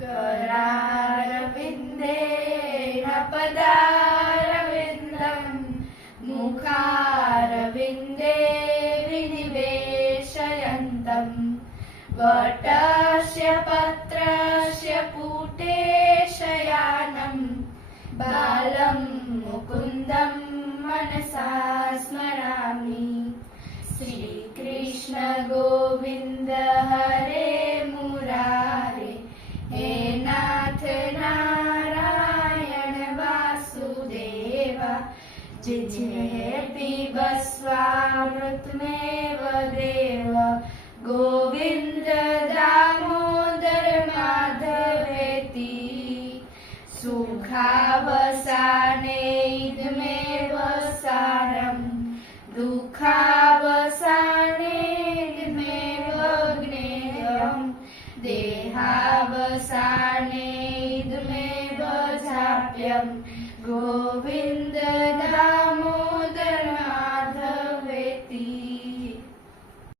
करारविन्देन पदारविन्दं मुखारविन्दे विनिवेशयन्तं वटस्य पत्रस्य पुटे शयानं बालं मुकुन्दं मनसा स्मरामि। श्रीकृष्ण गोविन्द हरे मुरारे, हे नाथ नारायण वासुदेव, जिह्वे स्वमृतमेव देव। गोविन्द दामोदर माधवेति, सुखावसाने इदमेव सारम्, दुःखावसाने इदमेव ज्ञेयम्, देहावसाने इदमेव जाप्यम्। गोविन्द दामोदर